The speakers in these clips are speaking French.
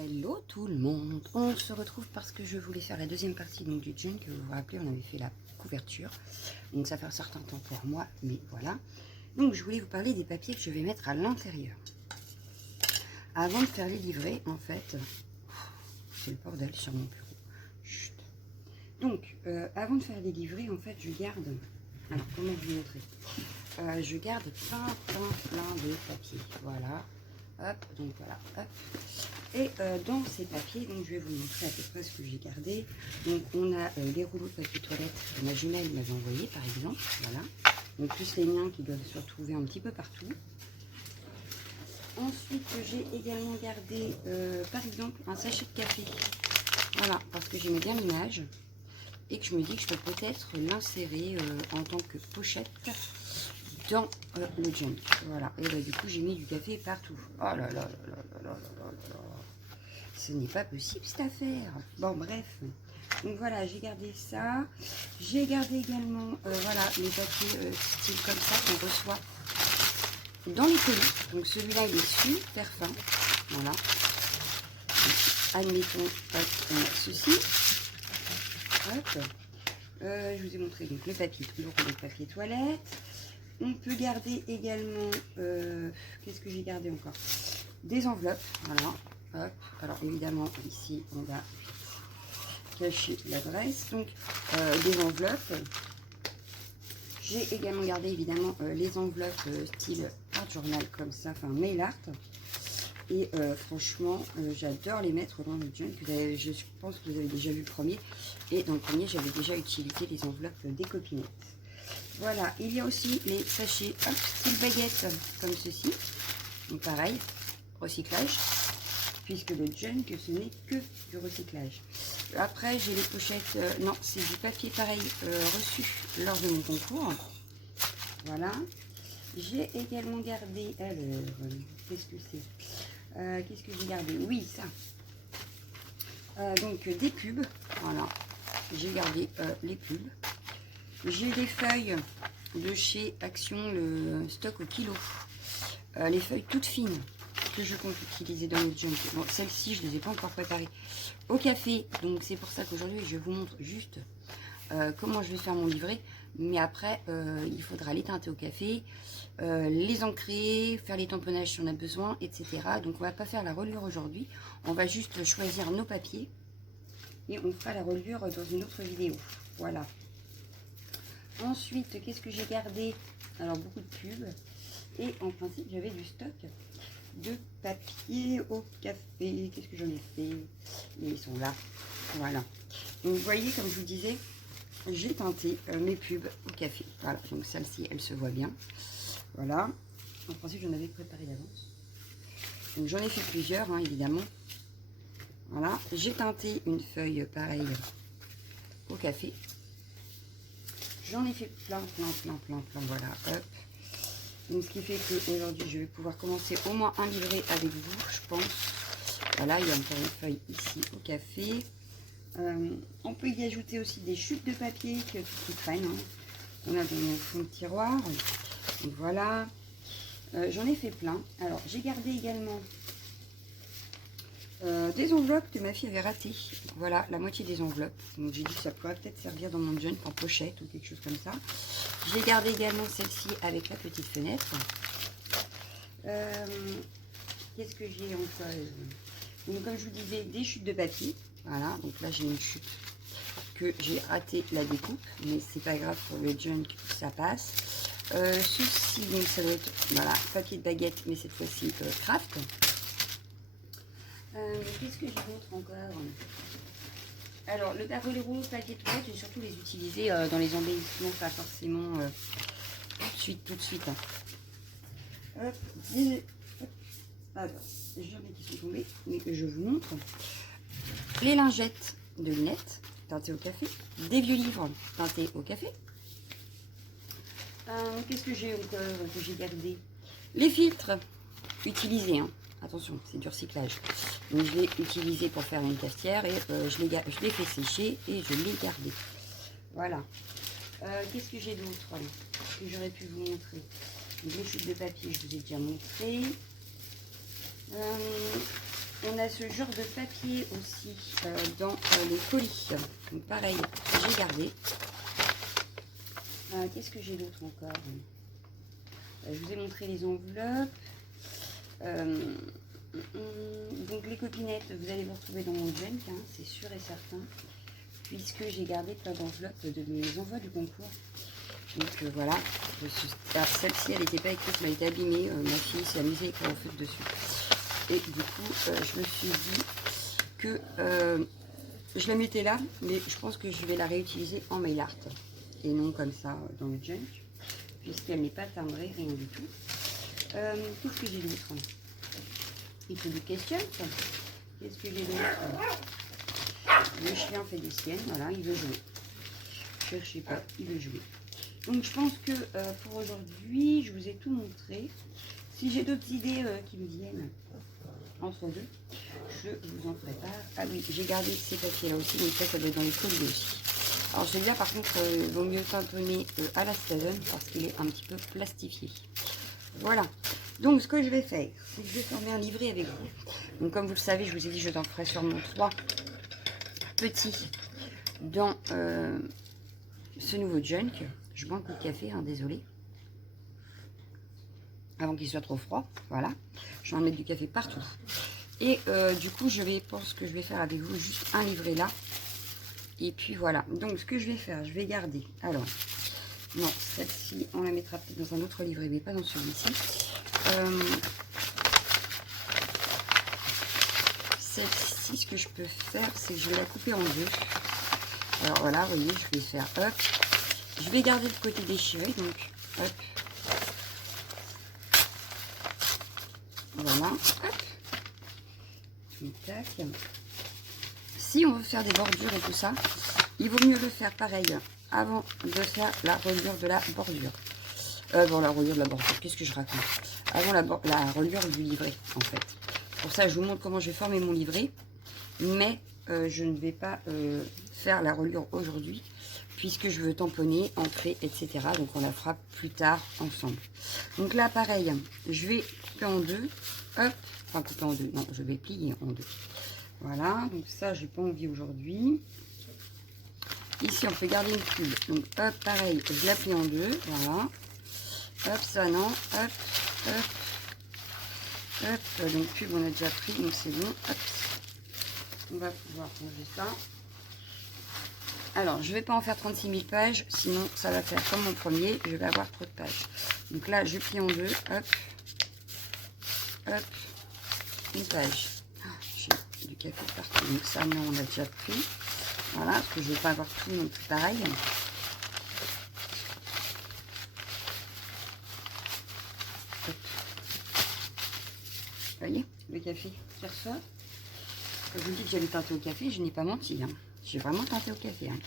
Hello tout le monde, on se retrouve parce que je voulais faire la deuxième partie donc, du jean que vous vous rappelez, on avait fait la couverture. Donc ça fait un certain temps pour moi, mais voilà. Donc je voulais vous parler des papiers que je vais mettre à l'intérieur. Avant de faire les livrets, en fait, c'est le bordel sur mon bureau. Chut. Donc avant de faire les livrets, en fait, je garde, alors comment vous montrer, je garde plein de papiers, voilà. Hop, donc voilà, hop. Et dans ces papiers, donc je vais vous montrer à peu près ce que j'ai gardé. Donc on a les rouleaux de papier toilette que ma jumelle m'avait envoyé par exemple, voilà. Donc plus les miens qui doivent se retrouver un petit peu partout. Ensuite j'ai également gardé par exemple un sachet de café, voilà, parce que j'aimais bien l'image et que je me dis que je peux peut-être l'insérer en tant que pochette dans le junk, voilà. Et là du coup j'ai mis du café partout. Oh là là là là là là là là. Ce n'est pas possible cette affaire. Bon bref, donc voilà, j'ai gardé ça. J'ai gardé également voilà, les papiers style comme ça qu'on reçoit dans les colis. Donc celui-là il est super fin, voilà. Donc, admettons, hop, on a ceci, hop. Je vous ai montré donc le papier, le rouleau de papier toilette. On peut garder également, qu'est-ce que j'ai gardé encore? Des enveloppes, voilà. Hop. Alors évidemment ici on va cacher l'adresse, donc des enveloppes. J'ai également gardé évidemment les enveloppes style art journal comme ça, enfin mail art. Et franchement j'adore les mettre dans le junk. Je pense que vous avez déjà vu le premier, et dans le premier j'avais déjà utilisé les enveloppes des copinettes. Voilà, il y a aussi les sachets hop, style baguette comme ceci, donc pareil, recyclage, puisque le junk ce n'est que du recyclage. Après j'ai les pochettes, non c'est du papier pareil reçu lors de mon concours, voilà. J'ai également gardé, alors qu'est-ce que c'est, qu'est-ce que j'ai gardé, oui ça, donc des pubs, voilà, j'ai gardé les pubs. J'ai des feuilles de chez Action, le stock au kilo, les feuilles toutes fines que je compte utiliser dans le junk. Bon, celles-ci je ne les ai pas encore préparées au café, donc c'est pour ça qu'aujourd'hui je vous montre juste comment je vais faire mon livret. Mais après il faudra les teinter au café, les ancrer, faire les tamponnages si on a besoin, etc. Donc on va pas faire la reliure aujourd'hui, on va juste choisir nos papiers et on fera la reliure dans une autre vidéo, voilà. Ensuite, qu'est-ce que j'ai gardé? Alors, beaucoup de pubs. Et en principe, j'avais du stock de papier au café. Qu'est-ce que j'en ai fait? Et ils sont là. Voilà. Donc, vous voyez, comme je vous disais, j'ai teinté mes pubs au café. Voilà. Donc, celle-ci, elle se voit bien. Voilà. En principe, j'en avais préparé d'avance. Donc, j'en ai fait plusieurs, hein, évidemment. Voilà. J'ai teinté une feuille pareille au café. J'en ai fait plein, voilà, hop. Donc, ce qui fait qu'aujourd'hui, je vais pouvoir commencer au moins un livret avec vous, je pense. Voilà, il y a encore une feuille ici au café. On peut y ajouter aussi des chutes de papier qui traînent, hein. On a dans mon fond de tiroir. Donc, voilà. J'en ai fait plein. Alors, j'ai gardé également des enveloppes que ma fille avait ratées. Voilà, la moitié des enveloppes. Donc j'ai dit que ça pourrait peut-être servir dans mon junk en pochette ou quelque chose comme ça. J'ai gardé également celle-ci avec la petite fenêtre. Qu'est-ce que j'ai encore? Donc comme je vous disais, des chutes de papier. Voilà, donc là j'ai une chute que j'ai raté la découpe, mais c'est pas grave, pour le junk ça passe. Ceci, donc ça doit être, voilà, papier de baguette, mais cette fois-ci craft. Qu'est-ce que j'ai d'autre encore? Alors, le rouleau papier toilette, je vais surtout les utiliser dans les embellissements, pas forcément tout de suite. Hein. Hop, alors, j'en ai qui sont tombés, mais que je vous montre. Les lingettes de lunettes, teintées au café. Des vieux livres teintés au café. Qu'est-ce que j'ai encore que j'ai gardé? Les filtres utilisés, hein. Attention, c'est du recyclage. Donc je l'ai utilisé pour faire une cafetière et je l'ai fait sécher et je l'ai gardé. Voilà. Qu'est-ce que j'ai d'autre que j'aurais pu vous montrer? Les chutes de papier, je vous ai déjà montré. On a ce genre de papier aussi dans les colis. Donc pareil, j'ai gardé. Qu'est-ce que j'ai d'autre encore? Je vous ai montré les enveloppes. Donc les copinettes, vous allez vous retrouver dans mon junk, hein, c'est sûr et certain. Puisque j'ai gardé plein d'enveloppes de mes envois du concours. Donc voilà, celle-ci elle n'était pas écrite, mais elle était abîmée. Ma fille s'est amusée à écrire en fait dessus. Et du coup, je me suis dit que je la mettais là, mais je pense que je vais la réutiliser en mail art. Et non comme ça dans le junk, puisqu'elle n'est pas timbrée, rien du tout. Qu'est-ce que j'ai d'autre? Il faut du question. Qu'est-ce que j'ai d'autre? Le chien fait des siennes, voilà, il veut jouer. Cherchez pas, il veut jouer. Donc je pense que pour aujourd'hui, je vous ai tout montré. Si j'ai d'autres idées qui me viennent entre deux, je vous en prépare. Ah oui, j'ai gardé ces papiers là aussi, donc ça doit être dans les colis aussi. Alors celui-là par contre, il vaut mieux tamponner à la Stazen parce qu'il est un petit peu plastifié. Voilà. Donc ce que je vais faire, c'est que je vais former un livret avec vous. Donc comme vous le savez, je vous ai dit, je t'en ferai sûrement 3 petits dans ce nouveau junk. Je bois un coup de café, hein, désolé. Avant qu'il soit trop froid, voilà. Je vais en mettre du café partout. Et du coup, pense que je vais faire avec vous juste un livret là. Et puis voilà. Donc ce que je vais faire, je vais garder. Alors, non, celle-ci, on la mettra peut-être dans un autre livret, mais pas dans celui-ci. Celle-ci, ce que je peux faire, c'est que je vais la couper en deux. Alors voilà, vous voyez, je vais faire hop. Je vais garder le côté déchiré, donc hop. Voilà, hop. Tac. Si on veut faire des bordures et tout ça, il vaut mieux le faire pareil avant de faire la reliure de la bordure. Bon, la reliure de la bordure, qu'est-ce que je raconte? Avant la reliure du livret, en fait. Pour ça, je vous montre comment je vais former mon livret. Mais je ne vais pas faire la reliure aujourd'hui, puisque je veux tamponner, ancrer, etc. Donc, on la fera plus tard ensemble. Donc là, pareil, je vais couper en deux. Hop, enfin couper en deux, non, je vais plier en deux. Voilà, donc ça, j'ai pas envie aujourd'hui. Ici, on peut garder une pub. Donc, hop, pareil, je la plie en deux. Voilà. Hop, ça, non. Hop, hop, hop. Donc, pub, on a déjà pris, donc c'est bon. Hop. On va pouvoir ranger ça. Alors, je ne vais pas en faire 36 000 pages, sinon ça va faire comme mon premier, je vais avoir trop de pages. Donc là, je plie en deux. Hop, hop, une page. J'ai du café partout, donc ça, non, on a déjà pris. Voilà, parce que je ne vais pas avoir tout non plus pareil. Hop. Vous voyez, le café qui ressort. Quand je vous dis que j'avais teinté au café, je n'ai pas menti. Hein. J'ai vraiment teinté au café. Hein.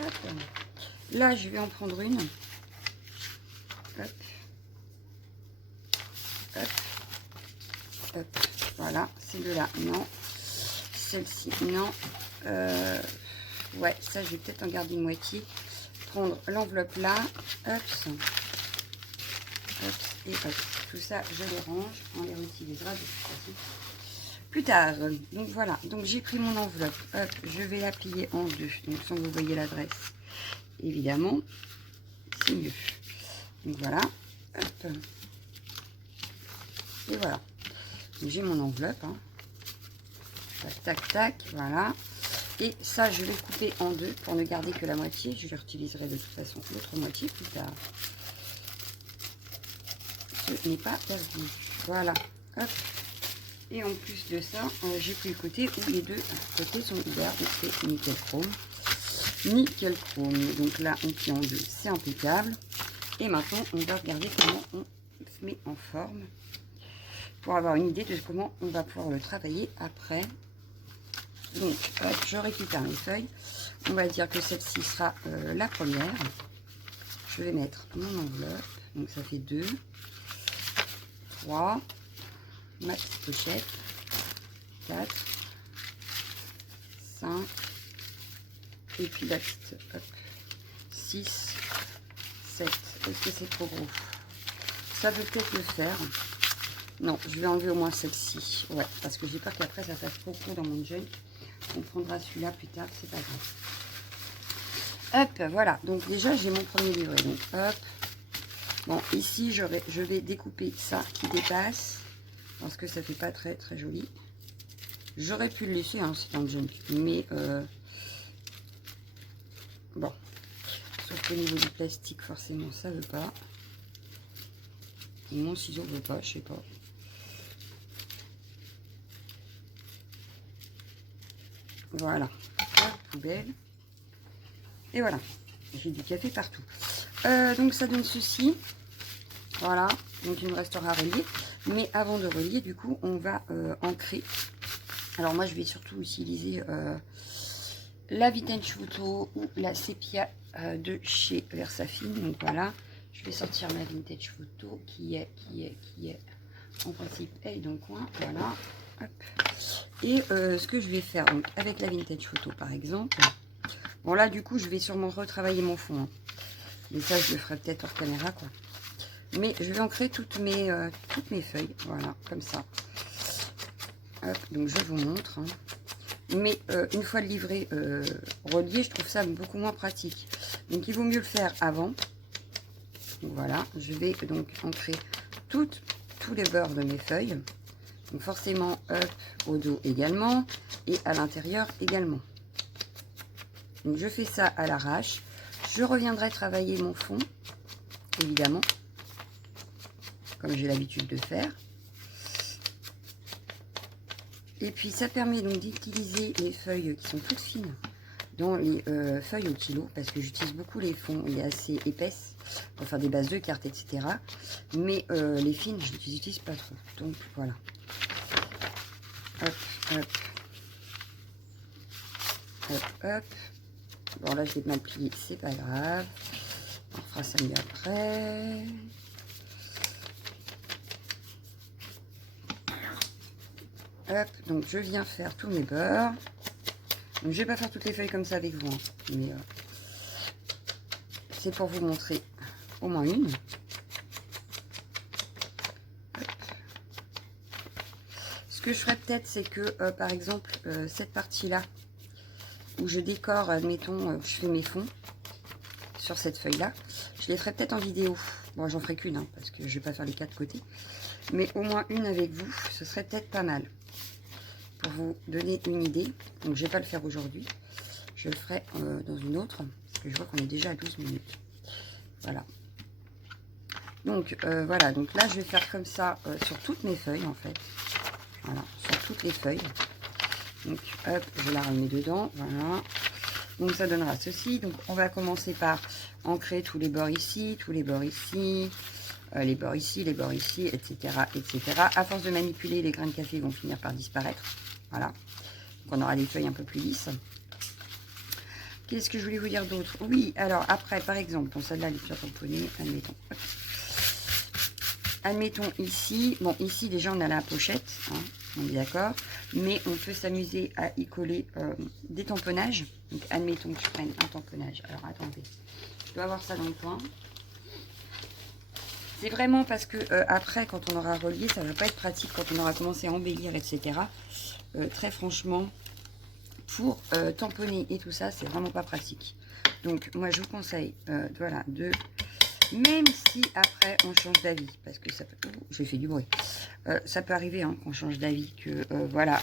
Hop. Là, je vais en prendre une. Hop. Hop. Hop. Voilà, celle-là, non. Celle-ci, non. Ouais, ça, je vais peut-être en garder une moitié. Prendre l'enveloppe là. Hop. Hop. Et hop. Tout ça, je les range. On les réutilisera de toute façon plus tard. Donc voilà, donc j'ai pris mon enveloppe, hop, je vais la plier en deux, donc sans que vous voyez l'adresse, évidemment, c'est mieux. Donc voilà, hop, et voilà. J'ai mon enveloppe, hein. Tac, tac, tac, voilà. Et ça, je vais le couper en deux pour ne garder que la moitié. Je l'utiliserai de toute façon l'autre moitié plus tard. Ce n'est pas perdu. Voilà, hop. Et en plus de ça, j'ai pris le côté où les deux côtés sont ouverts. Donc c'est nickel chrome. Nickel chrome. Donc là, on plie en deux. C'est impeccable. Et maintenant, on va regarder comment on se met en forme. Pour avoir une idée de comment on va pouvoir le travailler après. Donc, je récupère mes feuilles. On va dire que celle-ci sera la première. Je vais mettre mon enveloppe. Donc ça fait 2, 3. Ma petite pochette, 4, 5, et puis la petite, hop, 6, 7. Est-ce que c'est trop gros? Ça peut peut-être le faire, Non, je vais enlever au moins celle-ci. Ouais, parce que j'ai peur qu'après ça fasse trop gros dans mon junk. On prendra celui-là plus tard, c'est pas grave. Hop, voilà. Donc déjà, j'ai mon premier livret. Donc hop. Bon, ici, je vais découper ça qui dépasse. Parce que ça fait pas très très joli. J'aurais pu le laisser, hein, c'est un junk. Mais bon. Sauf qu'au niveau du plastique, forcément, ça veut pas. Et mon ciseau veut pas, je sais pas. Voilà. Hop, poubelle. Et voilà. J'ai du café partout. Donc ça donne ceci. Voilà. Donc il nous restera à relier. Mais avant de relier, du coup, on va ancrer. Alors moi, je vais surtout utiliser la Vintage Photo ou la Sepia de chez Versafine. Donc voilà. Je vais sortir ma Vintage Photo qui est en principe, elle est dans le coin. Voilà. Hop. Et ce que je vais faire donc, avec la Vintage Photo par exemple. Bon là du coup je vais sûrement retravailler mon fond. Hein. Mais ça je le ferai peut-être hors caméra quoi. Mais je vais ancrer toutes mes feuilles. Voilà, comme ça. Hop, donc je vous montre. Hein. Mais une fois le livret relié, je trouve ça beaucoup moins pratique. Donc il vaut mieux le faire avant. Donc, voilà, je vais donc ancrer tous les bords de mes feuilles. Donc forcément, hop, au dos également. Et à l'intérieur également. Donc je fais ça à l'arrache. Je reviendrai travailler mon fond, évidemment, comme j'ai l'habitude de faire. Et puis ça permet donc d'utiliser les feuilles qui sont toutes fines dans les feuilles au kilo, parce que j'utilise beaucoup les fonds et assez épaisses pour faire des bases de cartes, etc. Mais les fines, je ne les utilise pas trop. Donc voilà. Hop, hop. Hop, hop. Bon là je l'ai mal plié, c'est pas grave. On fera ça mieux après. Hop, donc je viens faire tous mes bords. Donc je vais pas faire toutes les feuilles comme ça avec vous, hein, mais c'est pour vous montrer au moins une. Hop. Ce que je ferais peut-être, c'est que par exemple cette partie-là, où je décore, admettons, je fais mes fonds sur cette feuille-là, je les ferai peut-être en vidéo. Bon, j'en ferai qu'une, hein, parce que je vais pas faire les 4 côtés. Mais au moins une avec vous, ce serait peut-être pas mal. Pour vous donner une idée. Donc, je vais pas le faire aujourd'hui. Je le ferai dans une autre, parce que je vois qu'on est déjà à 12 minutes. Voilà. Donc, voilà. Donc là, je vais faire comme ça sur toutes mes feuilles, en fait. Voilà, sur toutes les feuilles. Donc, hop, je la remets dedans. Voilà. Donc, ça donnera ceci. Donc, on va commencer par ancrer tous les bords ici, tous les bords ici, les bords ici, etc., etc. À force de manipuler, les grains de café vont finir par disparaître. Voilà. Donc, on aura des feuilles un peu plus lisses. Qu'est-ce que je voulais vous dire d'autre? Oui, alors, après, par exemple, bon, celle-là, elle est déjà tamponnée. Admettons. Hop. Admettons ici. Bon, ici, déjà, on a la pochette. Hein. On est d'accord, mais on peut s'amuser à y coller des tamponnages. Donc, admettons que je prenne un tamponnage. Alors, attendez, je dois avoir ça dans le coin. C'est vraiment parce que après, quand on aura relié, ça ne va pas être pratique quand on aura commencé à embellir, etc. Très franchement, pour tamponner et tout ça, c'est vraiment pas pratique. Donc, moi, je vous conseille, voilà, même si après on change d'avis, parce que ça peut... j'ai fait du bruit. Ça peut arriver hein, qu'on change d'avis, que voilà,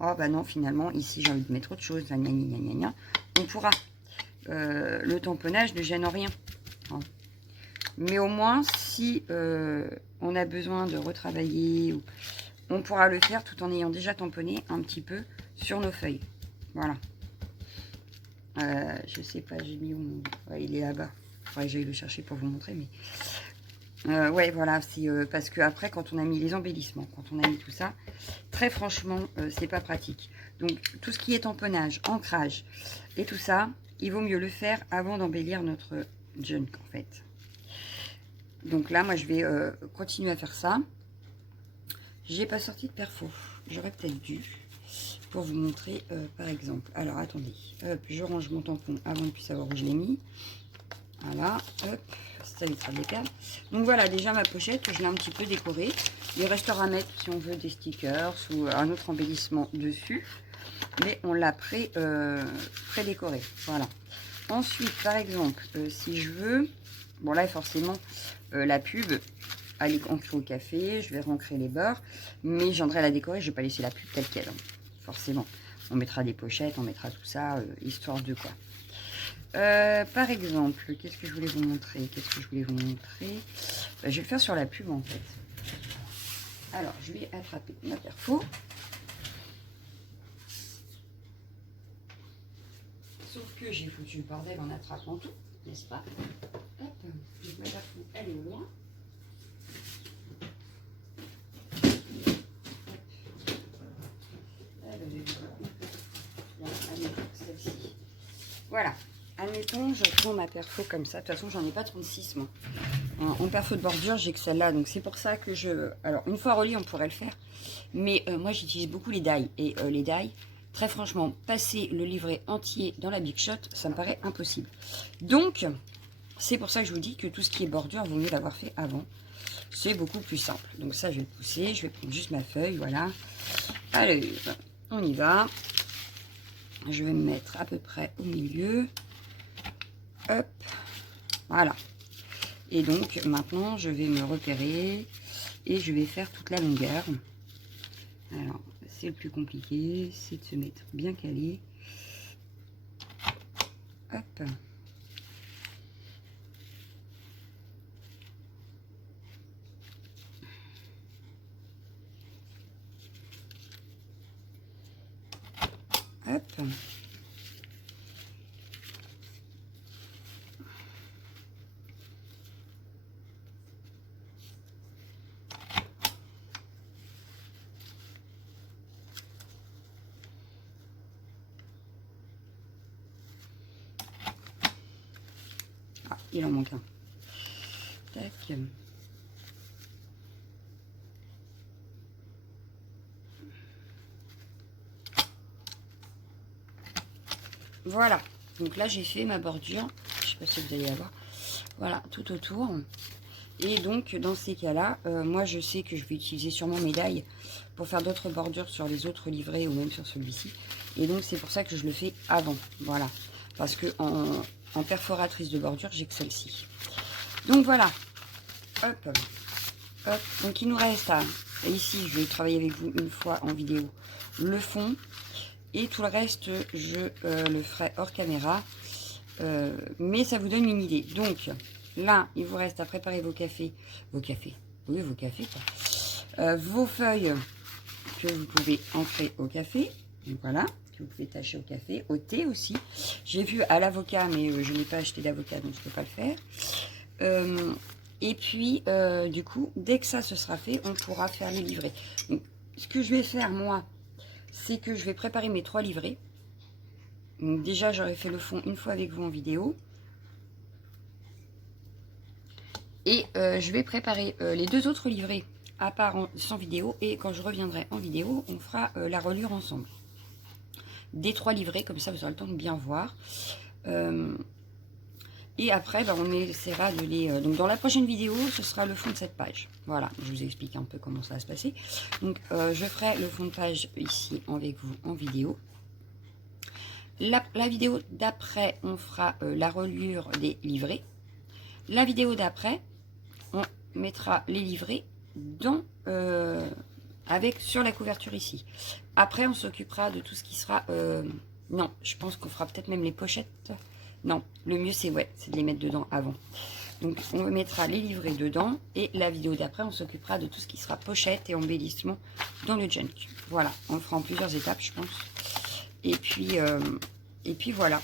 oh bah non, finalement, ici j'ai envie de mettre autre chose, gna, gna, gna, gna, gna. On pourra. Le tamponnage ne gêne en rien. Hein. Mais au moins, si on a besoin de retravailler, on pourra le faire tout en ayant déjà tamponné un petit peu sur nos feuilles. Voilà. Je sais pas, j'ai mis où mon... ouais, il est là-bas. Faudrait que j'aille le chercher pour vous montrer, mais ouais, voilà, c'est parce que après, quand on a mis les embellissements, quand on a mis tout ça, très franchement, c'est pas pratique. Donc, tout ce qui est tamponnage, ancrage et tout ça, il vaut mieux le faire avant d'embellir notre junk, en fait. Donc là, moi, je vais continuer à faire ça. J'ai pas sorti de perfo. J'aurais peut-être dû pour vous montrer, par exemple. Alors, attendez. Hop, je range mon tampon avant de plus savoir où je l'ai mis. Voilà, hop, ça évitera de les perdre. Donc voilà, déjà ma pochette, je l'ai un petit peu décorée. Il restera à mettre si on veut des stickers ou un autre embellissement dessus. Mais on l'a pré-décoré. Voilà. Ensuite, par exemple, si je veux... Bon, là, forcément, la pub, elle est ancrée au café. Je vais rancrer les beurres. Mais j'aimerais la décorer. Je ne vais pas laisser la pub telle qu'elle. Hein, forcément. On mettra des pochettes, on mettra tout ça, histoire de quoi. Par exemple, qu'est-ce que je voulais vous montrer? Je vais le faire sur la pub, en fait. Alors, je vais attraper ma perfo. Sauf que j'ai foutu le bordel en attrapant tout, n'est-ce pas? Hop, donc ma perfo, elle est au loin. Celle-ci. Voilà. Admettons, je prends ma perfo comme ça. De toute façon, j'en ai pas 36, moi. En perfo de bordure, j'ai que celle-là. Donc, c'est pour ça que je... Alors, une fois relié, on pourrait le faire. Mais moi, j'utilise beaucoup les die. Et les die, très franchement, passer le livret entier dans la Big Shot, ça me paraît impossible. Donc, c'est pour ça que je vous dis que tout ce qui est bordure, vaut mieux l'avoir fait avant. C'est beaucoup plus simple. Donc, ça, je vais le pousser. Je vais prendre juste ma feuille, voilà. Allez, on y va. Je vais me mettre à peu près au milieu. Hop, voilà. Et donc, maintenant, je vais me repérer et je vais faire toute la longueur. Alors, c'est le plus compliqué, c'est de se mettre bien calé. Hop. Hop. Ah, il en manque un. Tac. Voilà. Donc là, j'ai fait ma bordure. Je sais pas si vous allez la voir. Voilà, tout autour. Et donc, dans ces cas-là, moi, je sais que je vais utiliser sûrement mes die pour faire d'autres bordures sur les autres livrets ou même sur celui-ci. Et donc, c'est pour ça que je le fais avant. Voilà. Parce que en perforatrice de bordure, j'ai que celle-ci. Donc, voilà. Hop. Hop. Donc, il nous reste à... Ici, je vais travailler avec vous une fois en vidéo le fond. Et tout le reste, je le ferai hors caméra. Mais ça vous donne une idée. Donc, là, il vous reste à préparer vos cafés. Vos cafés. Oui, vos cafés, quoi. Vos feuilles que vous pouvez ancrer au café. Donc, voilà. Que vous pouvez tâcher au café. Au thé aussi. J'ai vu à l'avocat, mais je n'ai pas acheté d'avocat, donc je ne peux pas le faire. Et puis, du coup, dès que ça se sera fait, on pourra faire les livrets. Donc, ce que je vais faire, moi, c'est que je vais préparer mes 3 livrets. Donc déjà, j'aurais fait le fond une fois avec vous en vidéo. Et je vais préparer les 2 autres livrets à part sans vidéo. Et quand je reviendrai en vidéo, on fera la reliure ensemble. Des 3 livrets, comme ça vous aurez le temps de bien voir. Et après, on essaiera de les... donc dans la prochaine vidéo, ce sera le fond de cette page. Voilà, je vous explique un peu comment ça va se passer. Donc je ferai le fond de page ici avec vous en vidéo. La vidéo d'après, on fera la reliure des livrets. La vidéo d'après, on mettra les livrets sur la couverture ici. Après, on s'occupera de tout ce qui sera... non, je pense qu'on fera peut-être même les pochettes. Non, le mieux c'est de les mettre dedans avant. Donc, on mettra les livrets dedans. Et la vidéo d'après, on s'occupera de tout ce qui sera pochette et embellissement dans le junk. Voilà, on le fera en plusieurs étapes, je pense. Et puis voilà.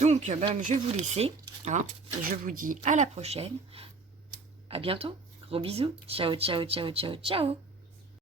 Donc, je vais vous laisser. Hein. Je vous dis à la prochaine. À bientôt. Gros bisous. Ciao, ciao, ciao, ciao, ciao.